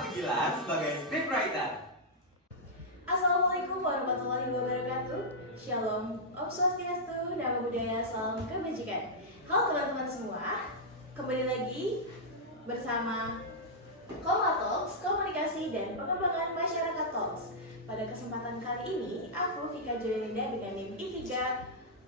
Raffi Gilan sebagai scriptwriter. Assalamualaikum warahmatullahi wabarakatuh. Shalom, Om Swastiastu, Namo Buddhaya, Salam Kebajikan. Halo teman-teman semua, kembali lagi bersama Koma Talks, Komunikasi dan Pengembangan Masyarakat Talks. Pada kesempatan kali ini, aku Vika Joyelinda dengan NIM I3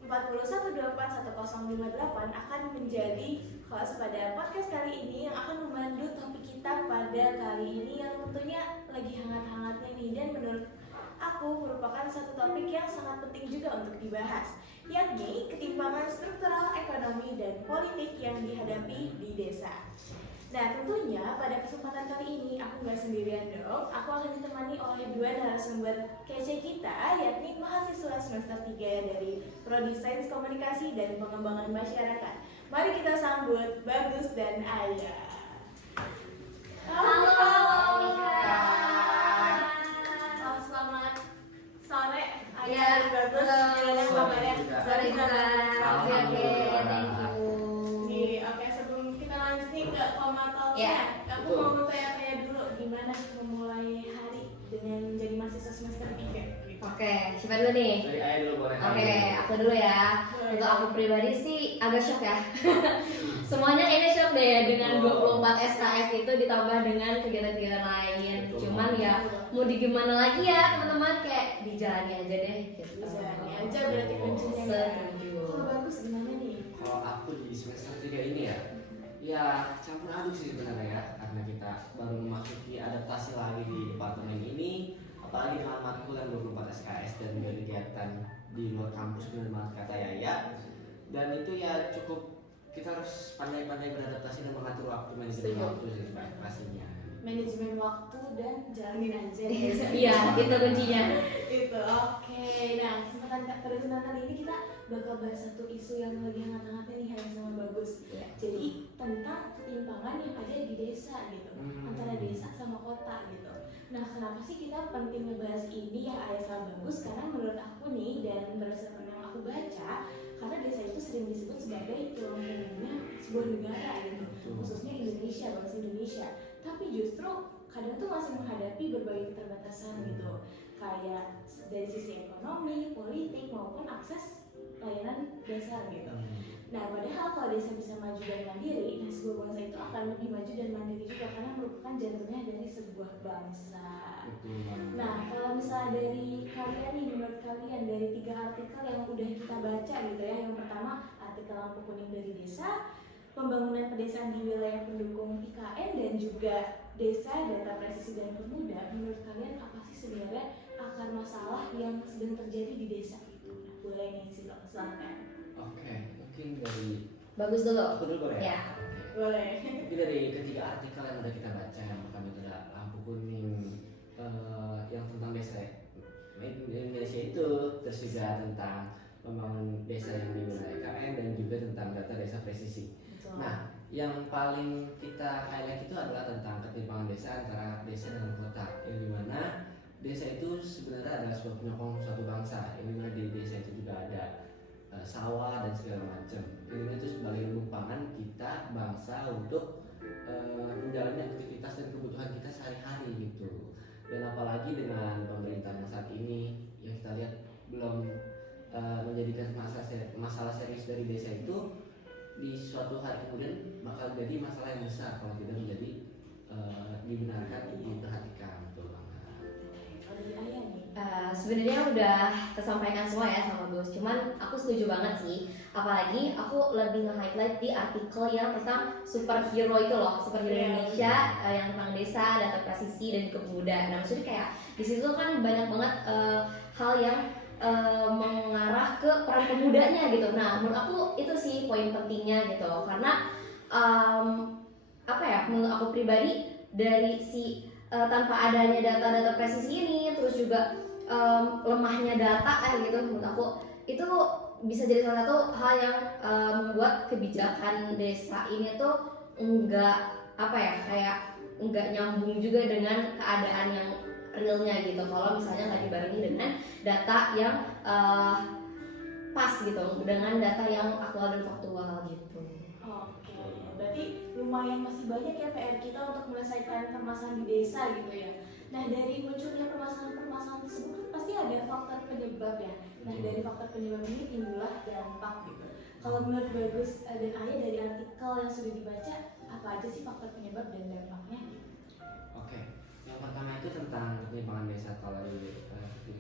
41241058 akan menjadi host pada podcast kali ini yang akan memandu topik kita pada kali ini yang tentunya lagi hangat-hangatnya nih, dan menurut aku merupakan satu topik yang sangat penting juga untuk dibahas, yakni ketimpangan struktural ekonomi dan politik yang dihadapi di desa. Nah, tentunya pada kesempatan kali ini aku nggak sendirian dong. Aku akan ditemani oleh dua narasumber kece kita, yakni mahasiswa semester 3 dari Prodi Sains Komunikasi dan Pengembangan Masyarakat. Mari kita sambut Bagus dan Aya. Halo, Mika. Selamat sore, Aya Ya, dan Bagus. halo. Gimana kabarnya? Sore juga. Oke, thank you. Nih, oke, sebelum kita lanjut nih ke Koma Talks-nya, Ya, aku mau tanya-tanya dulu gimana memulai hari dengan menjadi mahasiswa semester 3 gitu. Oke, siapa dulu nih? Dari Ayah dulu boleh. Oke, aku dulu ya. Boleh. Untuk aku pribadi sih agak shock ya. Semuanya kayaknya shock deh ya dengan 24 SKS itu ditambah dengan kegiatan-kegiatan lain. Betul. Cuman ya mau di gimana lagi ya teman-teman, kayak dijalani aja deh gitu. Jalani aja berarti kuncinya ya. Setuju. Kalau Bagus gimana nih? Kalau aku di semester 3 ini ya campur aduk sih sebenarnya ya, karena kita baru memasuki adaptasi lagi di departemen ini, apalagi dengan matkul yang 24 SKS dan juga kegiatan di luar kampus benar banget kata Yaya. Dan itu ya cukup, kita harus pandai-pandai beradaptasi dan mengatur waktu, manajemen Setuju. waktu sih pastinya. Manajemen waktu dan jalanin aja ya. Iya, itu kuncinya. Itu oke. Nah, kesempatan kali ini kita bakal bahas satu isu yang lagi hangat-hangatnya nih, Hai sama Bagus. Jadi tentang ketimpangan yang ada di desa gitu, antara desa sama kota gitu. Nah, kenapa sih kita penting ngebahas ini ya, Ayah sama Bagus? Karena menurut aku nih, dan berdasarkan yang aku baca, karena desa itu sering disebut sebagai tulang punggungnya sebuah negara gitu, khususnya Indonesia, bangsa Indonesia. Tapi justru kadang tuh masih menghadapi berbagai keterbatasan gitu, kayak dari sisi ekonomi, politik maupun akses layanan dasar gitu. Nah, padahal kalau desa bisa maju dan mandiri, nah sebuah bangsa itu akan lebih maju dan mandiri juga karena merupakan jantungnya dari sebuah bangsa. Nah, kalau misalnya dari kalian nih, menurut kalian dari 3 artikel yang udah kita baca gitu ya, yang pertama artikel Lampu Kuning dari Desa, Pembangunan Pedesaan di Wilayah Pendukung IKN, dan juga Desa, Data Presisi dan Pemuda, menurut kalian apa sih sebenarnya akar masalah yang sedang terjadi di desa itu? Nah, boleh nih silakan. Oke, mungkin dari Bagus dulu. aku dulu boleh Ya. Oke. Boleh. Mungkin dari ketiga artikel yang udah kita baca, yang pertama itu ada lampu kuning yang tentang desa Indonesia itu, terus juga tentang pembangunan desa yang di wilayah IKN, dan juga tentang data desa presisi. Betul. Nah, yang paling kita highlight itu adalah tentang ketimpangan desa antara desa dan kota, yang dimana desa itu sebenarnya adalah sebuah penyokong suatu bangsa, yang dimana di desa itu juga ada sawah dan segala macam. Ini itu sebagai lumpangan kita bangsa untuk menjalani aktivitas dan kebutuhan kita sehari-hari gitu. Dan apalagi dengan pemerintah yang saat ini yang kita lihat belum menjadikan masalah serius dari desa itu, di suatu hari kemudian bakal jadi masalah yang besar kalau tidak menjadi dibenarkan, diperhatikan. Betul banget. Kalau dari Ayah nih, Sebenarnya udah tersampaikan semua ya sama Gus. Cuman aku setuju banget sih. Apalagi aku lebih nge-highlight di artikel yang tentang superhero itu loh, superhero Indonesia, yang tentang desa, data presisi dan pemuda. Nah, maksudnya kayak di situ kan banyak banget hal yang mengarah ke peran pemudanya gitu. Nah, menurut aku itu sih poin pentingnya gitu loh. Karena apa ya? Menurut aku pribadi dari si tanpa adanya data-data presisi ini, terus juga lemahnya data gitu, menurut aku itu bisa jadi salah satu hal yang membuat kebijakan desa ini tuh enggak apa ya, kayak enggak nyambung juga dengan keadaan yang realnya gitu. Kalau misalnya nggak dibarengi dengan data yang pas gitu, dengan data yang aktual dan faktual gitu. oke, berarti lumayan masih banyak ya PR kita untuk menyelesaikan permasalahan di desa gitu ya. Nah dari munculnya permasalahan tersebut kan pasti ada faktor penyebab ya. Nah dari faktor penyebab ini timbullah dampak gitu. Kalau menurut Bagus dan Ayah dari artikel yang sudah dibaca, apa aja sih faktor penyebab dan dampaknya gitu? Oke, yang pertama itu tentang ketimpangan desa. Kalau di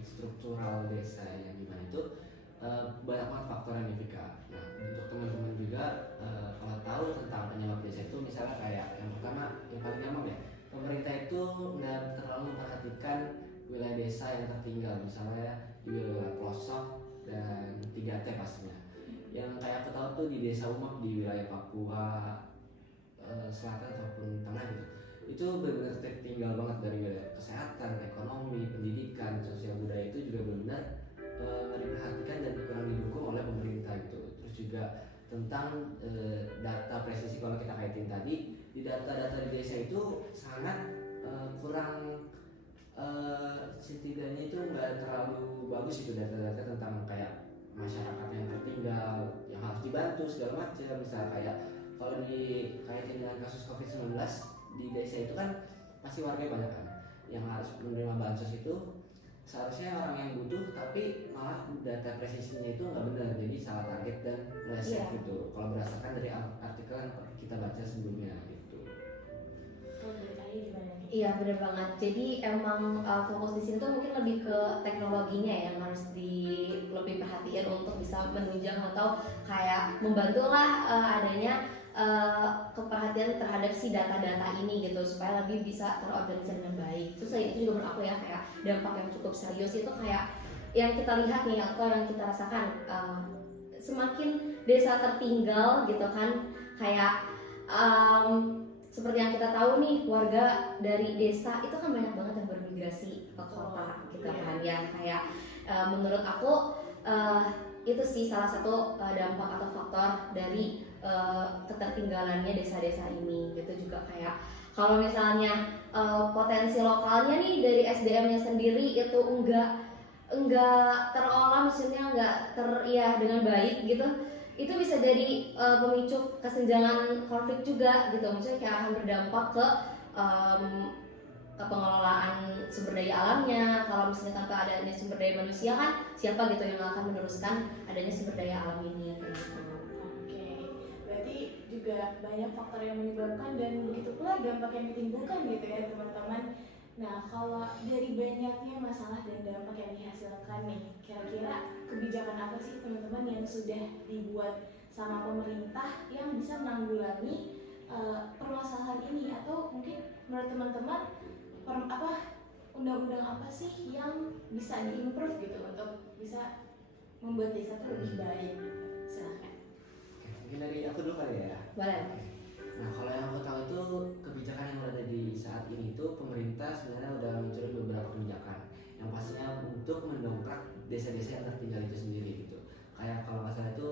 struktural desa yang gimana itu banyak banget faktor yang dipikir. Nah, untuk teman-teman juga kalau tahu tentang penyebab desa itu, misalnya kayak yang pertama, yang paling gampang ya, pemerintah itu nggak terlalu memperhatikan wilayah desa yang tertinggal, misalnya di wilayah pelosok dan 3T pastinya. Yang kayak aku tahu tuh di desa Umak di wilayah Papua Selatan ataupun Tengah gitu, itu benar-benar tertinggal banget dari wilayah kesehatan, ekonomi, pendidikan, sosial budaya itu juga benar diperhatikan dan kurang didukung oleh pemerintah gitu. Terus juga tentang data presisi, kalau kita kaitin tadi, di data-data di desa itu sangat kurang, setidaknya itu nggak terlalu bagus itu data-data tentang kayak masyarakat yang tertinggal yang harus dibantu segala macam. Misalnya kayak kalau dikaitin dengan kasus COVID-19 di desa itu kan pasti warga banyak kan yang harus menerima bansos itu, seharusnya orang yang butuh tapi malah data presisinya itu nggak benar, jadi salah target dan meleset gitu kalau berdasarkan dari artikel yang kita baca sebelumnya gitu. Kalau dari Ayah gimana nih? Iya benar banget. Jadi emang fokus di sini tuh mungkin lebih ke teknologinya yang harus lebih perhatian untuk bisa menunjang atau kayak membantulah adanya keperhatian terhadap si data-data ini gitu supaya lebih bisa terorganisir dengan baik. Terus selain itu juga menurut aku ya kayak dampak yang cukup serius itu kayak yang kita lihat nih atau yang kita rasakan, semakin desa tertinggal gitu kan, kayak seperti yang kita tahu nih, warga dari desa itu kan banyak banget yang bermigrasi ke kota gitu kan ya. Kayak menurut aku itu sih salah satu dampak atau faktor dari ketertinggalannya desa-desa ini gitu. Juga kayak kalau misalnya potensi lokalnya nih dari SDM-nya sendiri itu enggak terolah, maksudnya enggak dengan baik gitu, itu bisa jadi pemicu kesenjangan konflik juga gitu. Maksudnya kayak akan berdampak ke pengelolaan sumber daya alamnya. Kalau misalnya tanpa adanya sumber daya manusia kan siapa gitu yang akan meneruskan adanya sumber daya alam ini kayak gitu. Oke, berarti juga banyak faktor yang menyebabkan dan begitu pula dampak yang ditimbulkan gitu ya teman-teman. Nah, kalau dari banyaknya masalah dan dampak yang dihasilkan nih, kira-kira kebijakan apa sih teman-teman yang sudah dibuat sama pemerintah yang bisa menanggulangi permasalahan ini? Atau mungkin menurut teman-teman undang-undang apa sih yang bisa diimprove gitu untuk bisa membuat desa itu lebih baik gitu? Silahkan. Mungkin dari aku dulu kali ya. Boleh. Nah, kalau yang aku tahu itu kebijakan yang ada di saat ini itu pemerintah sebenarnya udah mencuri beberapa kebijakan yang pastinya untuk mendongkrak desa-desa yang tertinggal itu sendiri gitu. Kayak kalau nggak salah itu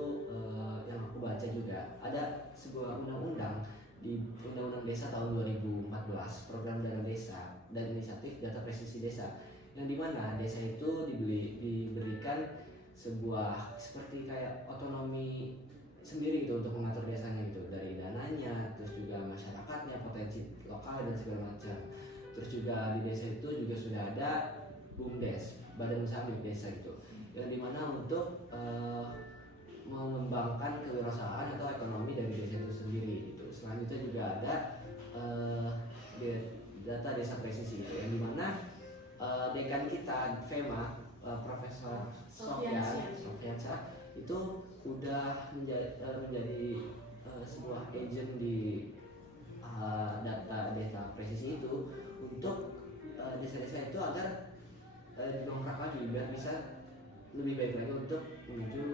yang aku baca juga ada sebuah undang-undang di Undang-Undang Desa tahun 2014, program dana desa dan inisiatif data presisi desa, yang dimana desa itu diberikan sebuah seperti kayak otonomi sendiri gitu untuk mengatur desanya gitu, dari dananya, terus juga masyarakatnya, potensi lokal dan segala macam. Terus juga di desa itu juga sudah ada BUMDes, Badan Usaha Milik Desa gitu, yang dimana untuk mengembangkan kewirausahaan atau ekonomi dari desa itu sendiri gitu. Selain itu juga ada data desa presisi gitu, yang dimana dekan kita FEMA, Profesor Sofyan itu udah menjadi sebuah agent di data presisi itu untuk desa-desa itu agar didongkrak lagi biar bisa lebih baik lagi untuk menuju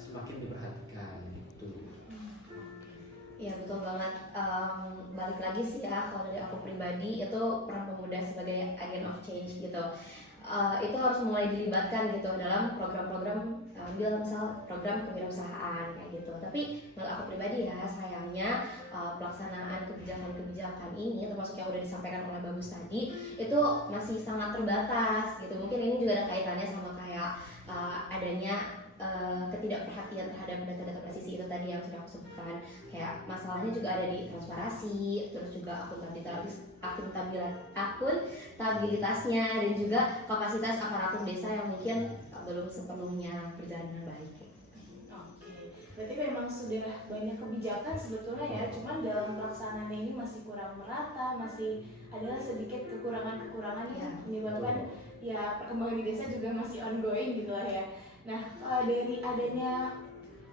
semakin diperhatikan gitu. Iya betul banget. Balik lagi sih ya, kalau dari aku pribadi itu peran pemuda sebagai agent of change gitu. Itu harus mulai dilibatkan gitu dalam program-program, ambil misal program kewirausahaan kayak gitu. Tapi menurut aku pribadi ya, sayangnya pelaksanaan kebijakan-kebijakan ini termasuk yang udah disampaikan oleh Bagus tadi itu masih sangat terbatas gitu. Mungkin ini juga ada kaitannya sama kayak adanya ketidakperhatian terhadap data-data presisi itu tadi yang sudah aku sebutkan. Kayak masalahnya juga ada di transparansi, terus juga akuntabilitasnya, dan juga kapasitas aparatur desa yang mungkin belum sepenuhnya berjalan dengan baik. Oke, berarti memang sudah banyak kebijakan sebetulnya ya, cuman dalam pelaksanaannya ini masih kurang merata, masih adalah sedikit kekurangan-kekurangan yang menyebabkan ya perkembangan di desa juga masih ongoing gitu lah ya. Nah, dari adanya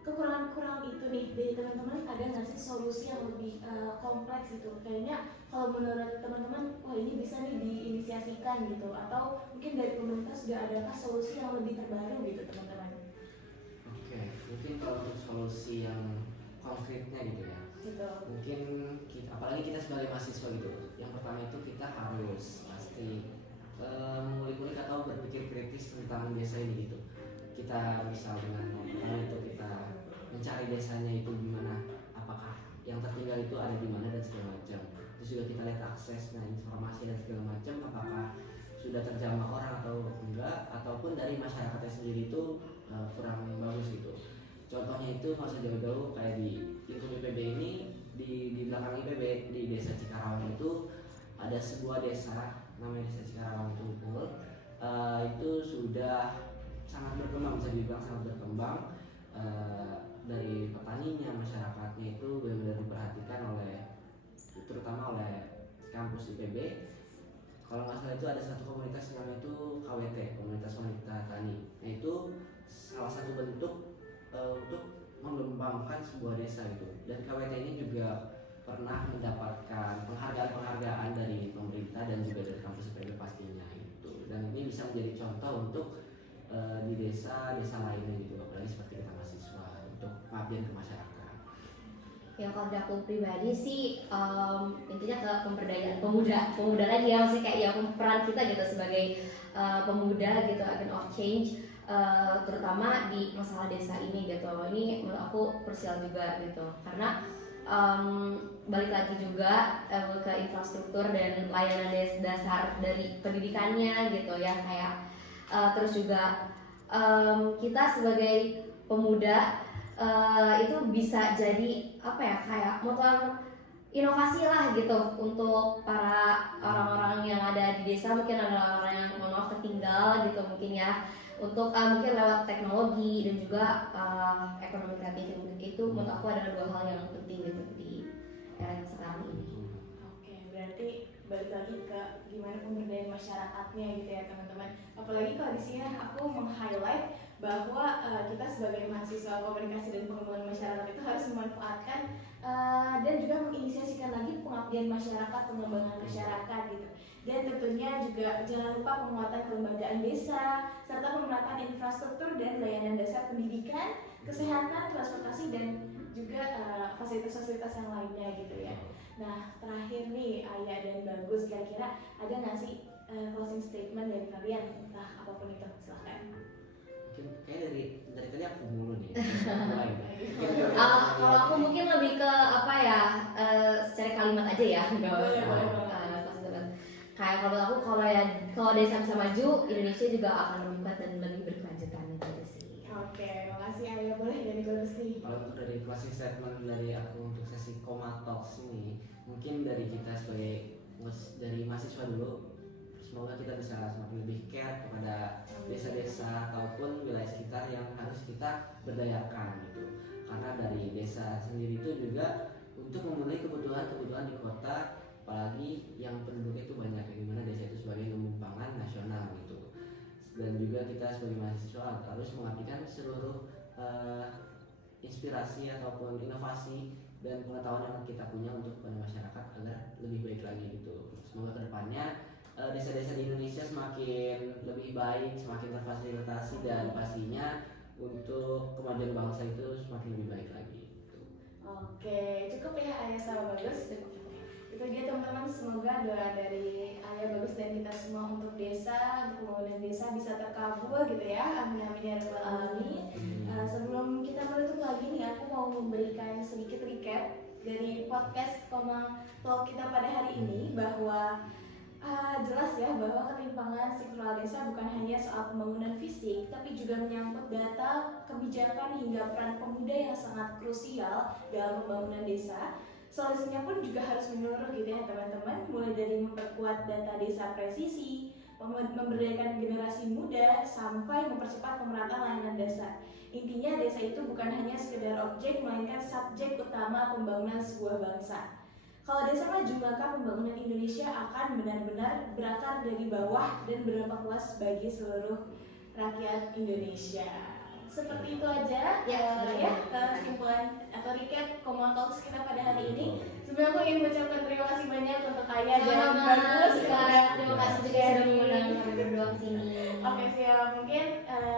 kekurangan-kekurangan itu nih, dari teman-teman ada nggak sih solusi yang lebih kompleks gitu? Kayaknya kalau menurut teman-teman, wah ini bisa nih diinisiasikan gitu, atau mungkin dari pemerintah sudah adakah solusi yang lebih terbaru gitu teman-teman? Oke, mungkin kalau untuk solusi yang konkretnya gitu ya, Gitu. mungkin apalagi kita sebagai mahasiswa gitu, yang pertama itu kita harus pasti mengulik-ulik atau berpikir kritis tentang desa ini gitu. Kita misal dengan pertama itu kita mencari desanya itu gimana, apakah yang tertinggal itu ada di mana dan segala macam. Terus juga kita lihat aksesnya, informasi dan segala macam, apakah sudah terjamah orang atau enggak, ataupun dari masyarakatnya sendiri itu kurang bagus gitu. Contohnya itu nggak usah jauh-jauh, kayak di lingkup IPB ini, di belakang IPB di desa Cikarawang itu ada sebuah desa namanya desa Cikarawang Tungkul. Itu sudah sangat berkembang, bisa dibilang sangat berkembang. Dari petaninya, masyarakatnya itu benar-benar diperhatikan terutama oleh kampus IPB. Kalau nggak salah itu ada satu komunitas namanya itu KWT, komunitas wanita tani. Nah itu salah satu bentuk untuk mengembangkan sebuah desa gitu. Dan KWT ini juga pernah mendapatkan penghargaan dari pemerintah dan juga dari kampus IPB pastinya gitu. Dan ini bisa menjadi contoh untuk di desa-desa lainnya gitu, apalagi seperti kita mahasiswa untuk pengabdian ke masyarakat. Ya kalau dari aku pribadi sih intinya ke pemberdayaan pemuda lagi ya, maksudnya kayak ya peran kita gitu sebagai pemuda gitu, agent of change, terutama di masalah desa ini gitu. Ini menurut aku krusial juga gitu, karena balik lagi juga ke infrastruktur dan layanan dasar dari pendidikannya gitu ya, kayak terus juga kita sebagai pemuda itu bisa jadi apa ya, kayak motor inovasi lah gitu untuk para orang-orang yang ada di desa. Mungkin ada orang-orang yang mohon maaf tertinggal gitu mungkin ya, untuk mungkin lewat teknologi dan juga ekonomi kreatif. Itu menurut aku adalah dua hal yang penting gitu di era yang sekarang ini. Oke, berarti balik lagi ke gimana pemberdayaan masyarakatnya gitu ya teman-teman. Apalagi kalau di sini aku meng-highlight bahwa kita sebagai mahasiswa komunikasi dan pengembangan masyarakat itu harus memanfaatkan dan juga menginisiasikan lagi pengabdian masyarakat, pengembangan masyarakat gitu. Dan tentunya juga jangan lupa penguatan kelembagaan desa serta pemerataan infrastruktur dan layanan dasar pendidikan, kesehatan, transportasi dan juga fasilitas-fasilitas yang lainnya gitu ya. Nah terakhir nih Ayah dan Bagus, kira-kira ada nggak sih closing statement dari kalian, entah apapun itu, silahkan. Mungkin kayak dari tadi aku mulu nih. Kalau aku mungkin lebih ke apa ya, secara kalimat aja ya, nggak Boleh, usah. boleh. Kayak kalau desa bisa maju, Indonesia juga akan lebih kuat dan lebih berkelanjutan gitu sih. Oke, makasih Ayah. Boleh dari Bagus nih. Kalau untuk dari closing statement dari aku untuk sesi Koma Talks ini, mungkin dari kita dari mahasiswa dulu, semoga kita bisa semakin lebih care kepada desa-desa ataupun wilayah sekitar yang harus kita berdayakan gitu. Karena dari desa sendiri itu juga untuk memenuhi kebutuhan di kota, apalagi yang penduduknya itu banyak, gimana desa itu sebagai lumbung pangan nasional gitu. Dan juga kita sebagai mahasiswa harus mengabdikan seluruh inspirasi ataupun inovasi dan pengetahuan yang kita punya untuk masyarakat agar lebih baik lagi gitu. Semoga kedepannya desa-desa di Indonesia semakin lebih baik, semakin terfasilitasi, dan pastinya untuk kemajuan bangsa itu semakin lebih baik lagi gitu. Oke, cukup ya Ayah sama Bagus. Itu dia teman-teman, semoga doa dari Ayah, Bagus dan kita semua untuk desa, untuk pembangunan desa bisa terkabul gitu ya. Amin amin ya rabbal alamin. Sebelum kita menutup lagi nih, aku mau memberikan sedikit recap dari podcast Koma Talk kita pada hari ini, bahwa Jelas ya bahwa ketimpangan struktural desa bukan hanya soal pembangunan fisik, tapi juga menyangkut data, kebijakan hingga peran pemuda yang sangat krusial dalam pembangunan desa. Solusinya pun juga harus menyeluruh gitu ya teman-teman, mulai dari memperkuat data desa presisi, memberdayakan generasi muda, sampai mempercepat pemerataan layanan dasar. Intinya desa itu bukan hanya sekedar objek, melainkan subjek utama pembangunan sebuah bangsa. Kalau desa maju, maka pembangunan Indonesia akan benar-benar berakar dari bawah dan berdampak luas bagi seluruh rakyat Indonesia. Seperti itu aja kesimpulan atau recap Komon Talks kita pada hari ini. Sebenarnya aku ingin mengucapkan terima kasih banyak untuk Aya dan Bagus. Terima kasih juga sudah mengundang kami berdua ke sini. Oke siap, mungkin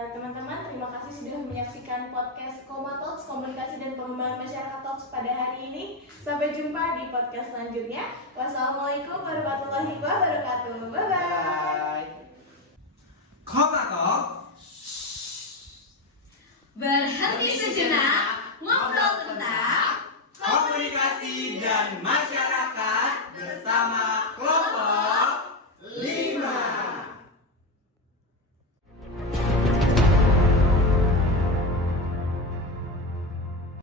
teman-teman terima kasih sudah menyaksikan podcast Koma Talks, komunikasi dan pengembangan masyarakat Talks pada hari ini. Sampai jumpa di podcast selanjutnya. Wassalamualaikum warahmatullahi wabarakatuh. Bye bye. Koma Talk. Berhenti sejenak, ngobrol tentang Komunikasi dan